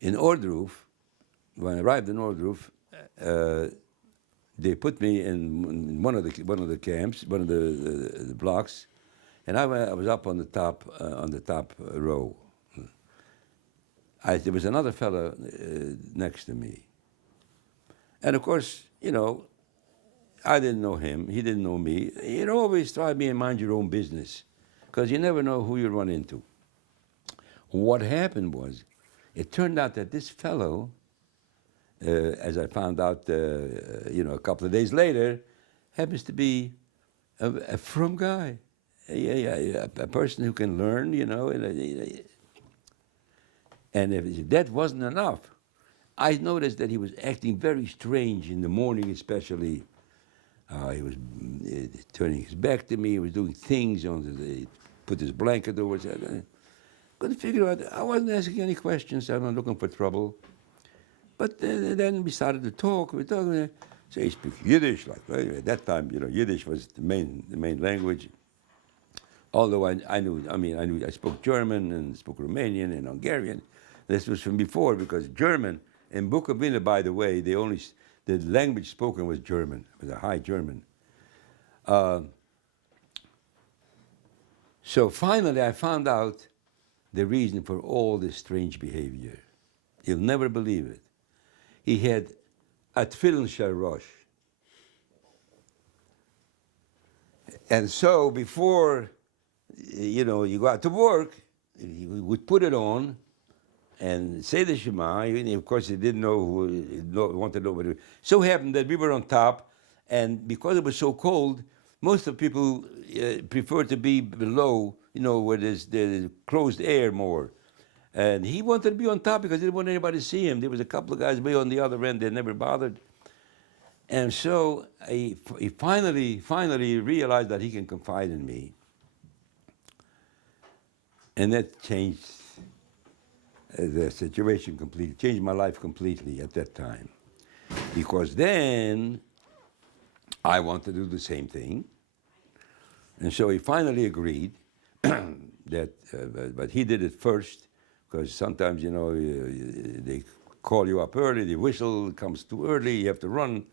In Ordruf, when I arrived in Ordruf, they put me in one of the camps, one of the blocks, and I was up on the top row. There was another fellow next to me, and of course, I didn't know him. He didn't know me. Always try to be and mind your own business, because you never know who you run into. What happened was, it turned out that this fellow, as I found out, a couple of days later, happens to be a frum guy, a person who can learn, And if that wasn't enough, I noticed that he was acting very strange in the morning, especially. He was turning his back to me. He was doing things. He put his blanket over his head. Couldn't figure out. I wasn't asking any questions. I'm not looking for trouble. But then we started to talk. We talked. So he spoke Yiddish. At that time, Yiddish was the main language. Although I spoke German and spoke Romanian and Hungarian. This was from before, because German, in Bukovina, by the way, the language spoken was German. It was a High German. So finally I found out the reason for all this strange behavior. You'll never believe it. He had a tefillin shel rosh. And so before, you go out to work, he would put it on and say the Shema. Of course, he didn't know wanted to know what it was. So happened that we were on top, and because it was so cold, most of the people prefer to be below, where there's the closed air more. And he wanted to be on top because he didn't want anybody to see him. There was a couple of guys way on the other end that never bothered. And so he finally realized that he can confide in me. And that changed the situation completely, changed my life completely at that time. Because then I wanted to do the same thing. And so he finally agreed but he did it first, because sometimes, they call you up early, the whistle comes too early, you have to run.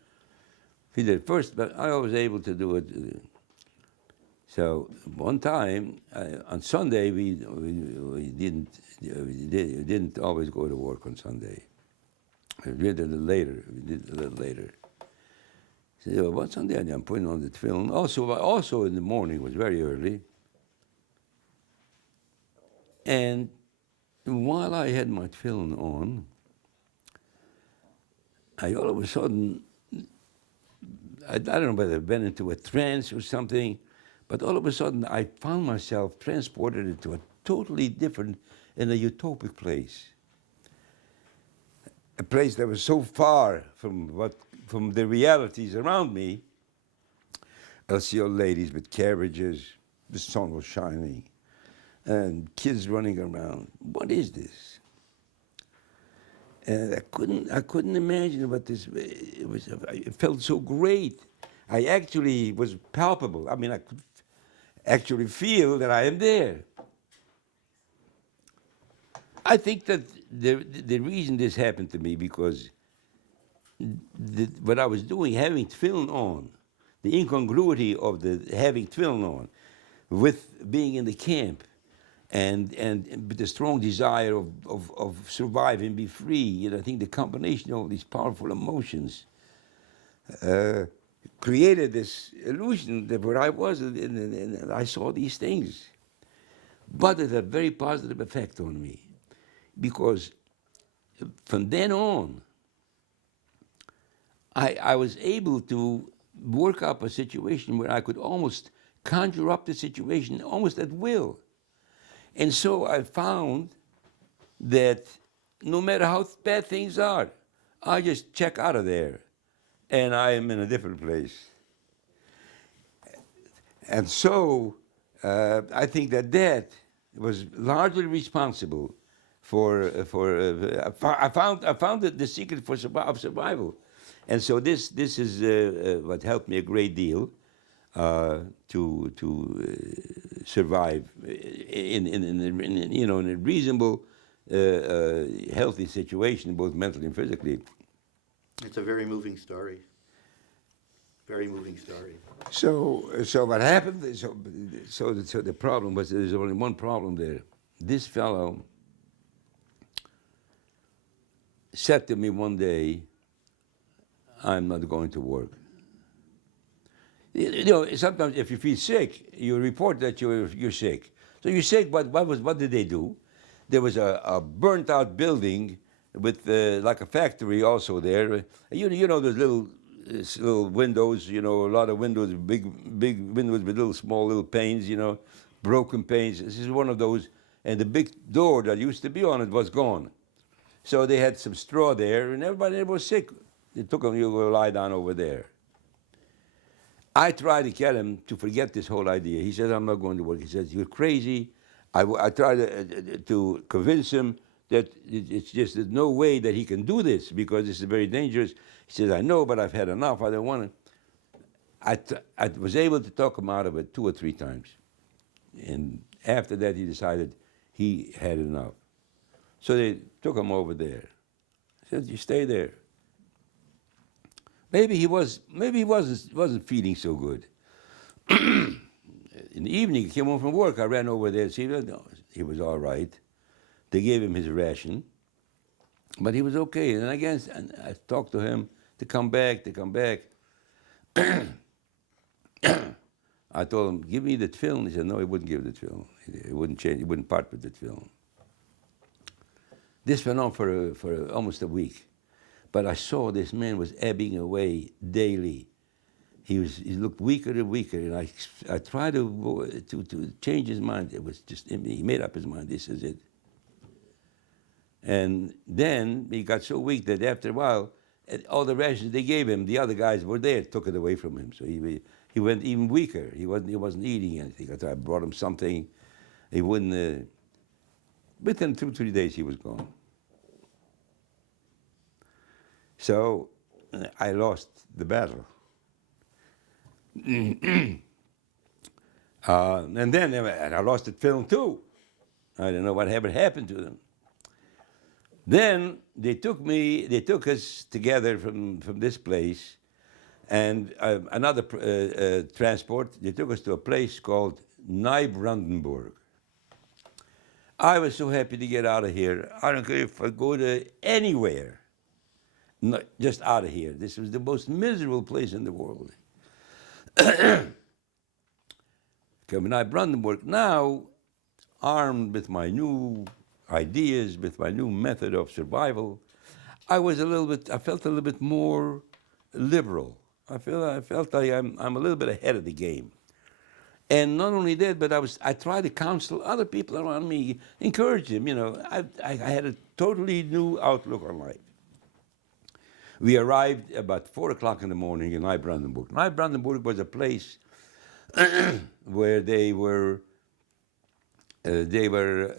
He did it first, but I was able to do it. So one time, on Sunday, we didn't always go to work on Sunday. We did it a little later. So one Sunday, I'm putting on the film. Also in the morning, it was very early. And while I had my film on, I all of a sudden, I don't know whether I went into a trance or something, but all of a sudden I found myself transported into a totally different and a utopic place. A place that was so far from the realities around me. I'll see old ladies with carriages, the sun was shining, and kids running around. What is this? And I couldn't imagine what this was. It felt so great. I actually was palpable. I mean, I could actually feel that I am there. I think that the reason this happened to me, because what I was doing, having tefillin on, the incongruity of the having tefillin on, with being in the camp, and with the strong desire of survive and be free. I think the combination of these powerful emotions created this illusion that where I was, and I saw these things. But it had a very positive effect on me, because from then on, I was able to work up a situation where I could almost conjure up the situation almost at will. And so I found that no matter how bad things are, I just check out of there and I am in a different place. And so I think that was largely responsible for I found the secret of survival. And so this is what helped me a great deal to survive in a reasonable, healthy situation, both mentally and physically. It's a very moving story. Very moving story. So what happened? So the problem was, there's only one problem there. This fellow said to me one day, "I'm not going to work." Sometimes if you feel sick, you report that you're sick. So you're sick, but what did they do? There was a burnt out building with like a factory also there. You know those little windows, a lot of windows, big windows with little panes, broken panes. This is one of those, and the big door that used to be on it was gone. So they had some straw there, and everybody was sick. They took him, "You go lie down over there." I tried to get him to forget this whole idea. He said, "I'm not going to work." He said, "You're crazy." I tried to convince him that it's just there's no way that he can do this because this is very dangerous. He says, "I know, but I've had enough. I don't want to." I was able to talk him out of it 2 or 3 times. And after that, he decided he had enough. So they took him over there. He said, "You stay there." Maybe he wasn't feeling so good. In the evening, he came home from work. I ran over there to see him. No, he was all right. They gave him his ration, but he was okay. And again, I talked to him to come back. I told him, "Give me the film." He said, no, he wouldn't give the film. He wouldn't change. He wouldn't part with the film. This went on for almost a week. But I saw this man was ebbing away daily. He looked weaker and weaker, and I tried to change his mind. It was just, he made up his mind. This is it. And then he got so weak that after a while, all the rations they gave him, the other guys were there, took it away from him. So he went even weaker. He wasn't eating anything. I brought him something. He wouldn't. Within 2 or 3 days, he was gone. So I lost the battle. And then I lost the film too. I don't know what ever happened to them. Then they took us together from this place, and another transport. They took us to a place called Neubrandenburg. I was so happy to get out of here. I don't care if I go to anywhere. Not just out of here. This was the most miserable place in the world. Coming out of Brandenburg, now armed with my new ideas, with my new method of survival, I felt a little bit more liberal. I felt I'm a little bit ahead of the game. And not only that, but I tried to counsel other people around me, encourage them. I had a totally new outlook on life. We arrived about 4 o'clock in the morning in Neubrandenburg. Neubrandenburg was a place where they were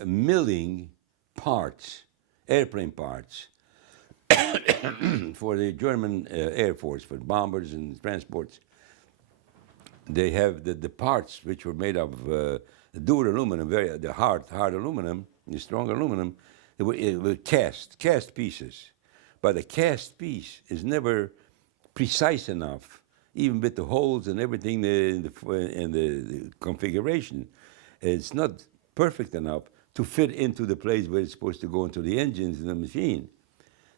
milling parts, airplane parts, for the German Air Force, for bombers and transports. They have the parts which were made of dur aluminum, the hard aluminum, the strong aluminum. They were cast pieces. but a cast piece is never precise enough, even with the holes and everything in the configuration. It's not perfect enough to fit into the place where it's supposed to go into the engines in the machine.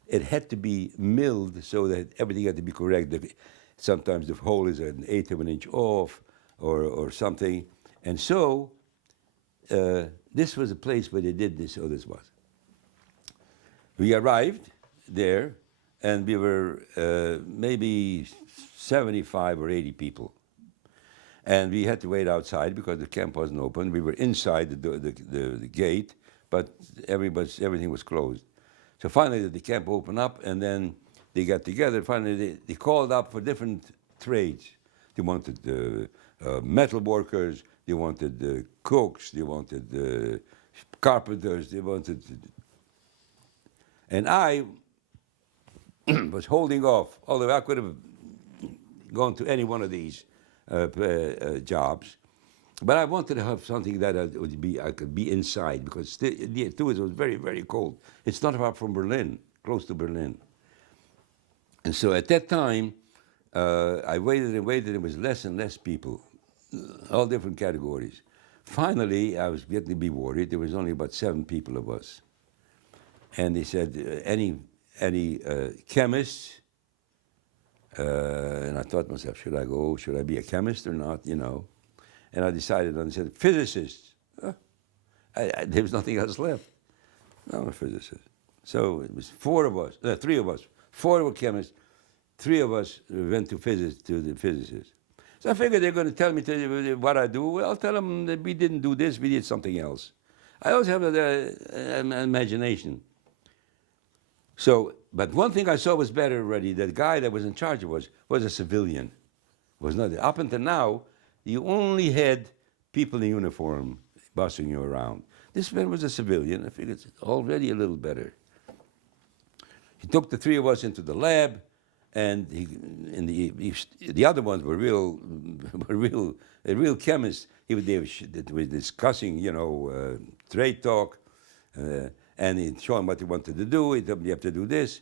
It had to be milled so that everything had to be correct. Sometimes the hole is an eighth of an inch off or something. And so this was a place where they did this, so this was. We arrived there, and we were maybe 75 or 80 people. And we had to wait outside because the camp wasn't open. We were inside the gate, but everything was closed. So finally the camp opened up, and then they got together. Finally they called up for different trades. They wanted metal workers, they wanted cooks, they wanted carpenters, they wanted... And I was holding off, although I could have gone to any one of these jobs. But I wanted to have something that I could be inside, because it was very, very cold. It's not far from Berlin, close to Berlin. And so at that time, I waited and waited. There was less and less people, all different categories. Finally, I was getting to be worried. There was only about 7 people of us. And they said, any chemists? And I thought to myself, should I be a chemist or not, you know? And I decided, and I said, physicists. There was nothing else left. I'm a physicist. So it was 3 of us. 4 were chemists, 3 of us went to the physicists. So I figured they're going to tell me what I do. Well, I'll tell them that we didn't do this, we did something else. I always have an imagination. So, but one thing I saw was better already. The guy that was in charge of us was a civilian. Was not up until now. You only had people in uniform bossing you around. This man was a civilian. I figured it's already a little better. He took the 3 of us into the lab, and the other ones were real chemists. They were discussing, you know, trade talk, and he'd show them what he wanted to do. He'd tell them, you have to do this.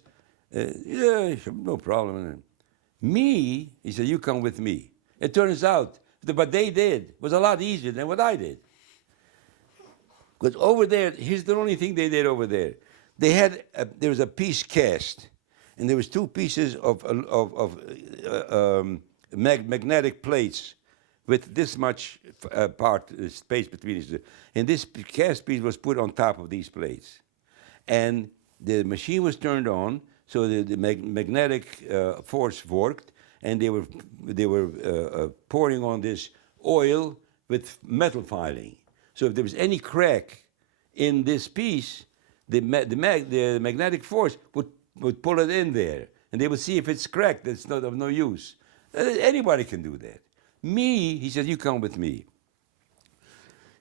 Yeah, no problem. Me, he said, you come with me. It turns out that what they did was a lot easier than what I did. Because over there, here's the only thing they did over there. They had there was a piece cast, and there was 2 pieces of magnetic plates with this much space between each other. And this cast piece was put on top of these plates. And the machine was turned on, so the magnetic force worked, and they were pouring on this oil with metal filing. So if there was any crack in this piece, the magnetic force would pull it in there, and they would see if it's cracked. It's not of no use. Anybody can do that. Me, he said, you come with me.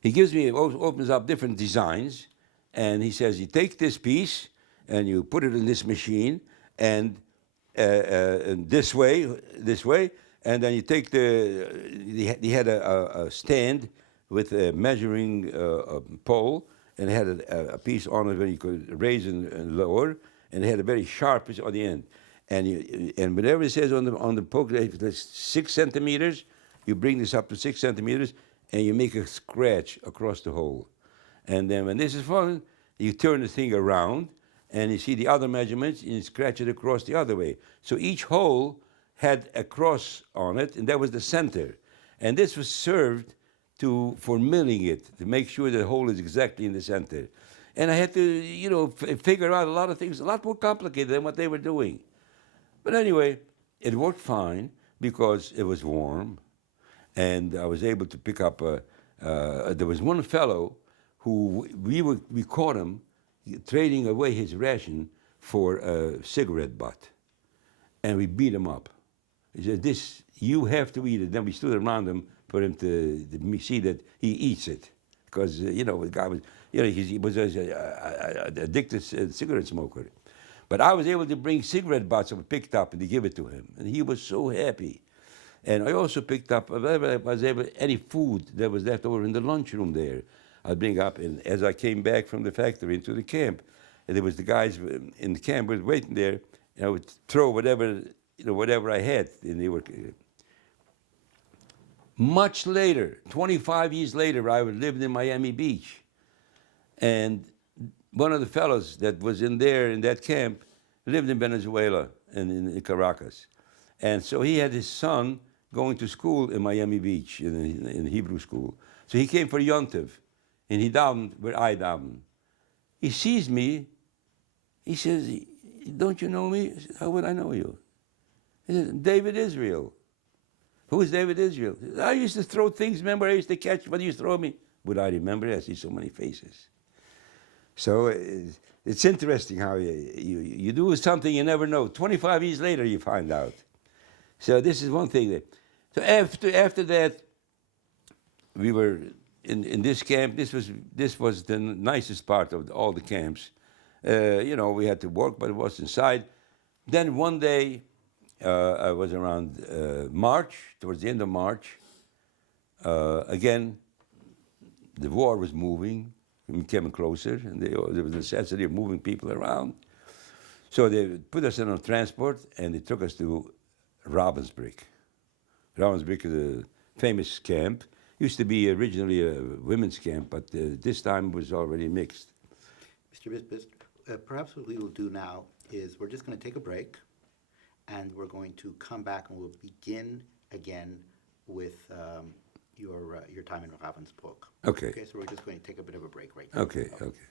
He opens up different designs, and he says, you take this piece and you put it in this machine, and this way, and then you take he had a stand with a measuring pole, and it had a piece on it where you could raise and lower, and it had a very sharp piece on the end. And whatever it says on the poke, if it's 6 centimeters, you bring this up to 6 centimeters, and you make a scratch across the hole. And then when this is falling, you turn the thing around, and you see the other measurements, and you scratch it across the other way. So each hole had a cross on it, and that was the center. And this was served for milling it, to make sure the hole is exactly in the center. And I had to, you know, figure out a lot of things, a lot more complicated than what they were doing. But anyway, it worked fine because it was warm, and I was able to pick up. There was one fellow who we caught him trading away his ration for a cigarette butt, and we beat him up. He said, "This, you have to eat it." Then we stood around him for him to see that he eats it, because you know the guy was, you know, he was an addicted cigarette smoker. But I was able to bring cigarette butts that were picked up and to give it to him, and he was so happy. And I also picked up any food that was left over in the lunchroom there. I'd bring up, and as I came back from the factory into the camp, and there was the guys in the camp was waiting there, and I would throw whatever I had, and they were. Much later, 25 years later, I lived in Miami Beach, and one of the fellows that was in that camp lived in Venezuela and in Caracas, and so he had his son going to school in Miami Beach in Hebrew school. So he came for Yontiv, and he davened where I davened. He sees me. He says, "Don't you know me?" I said, "How would I know you?" He says, "David Israel." "Who is David Israel?" He says, "I used to throw things. Remember, I used to catch what you used to throw me." Would I remember? I see so many faces. So it's interesting how you do something you never know. 25 years later, you find out. So this is one thing. So after that, we were in this camp. This was the nicest part of all the camps. We had to work, but it was inside. Then one day, I was around March, towards the end of March. Again, the war was moving, came closer, and there was a necessity of moving people around. So they put us in a transport, and they took us to Ravensbrück. Ravensbrück is a famous camp. Used to be originally a women's camp, but this time was already mixed. Mr. Bist, perhaps what we will do now is we're just going to take a break, and we're going to come back and we'll begin again with your time in Ravensbrück. Okay. Okay, so we're just going to take a bit of a break right now. Okay, okay.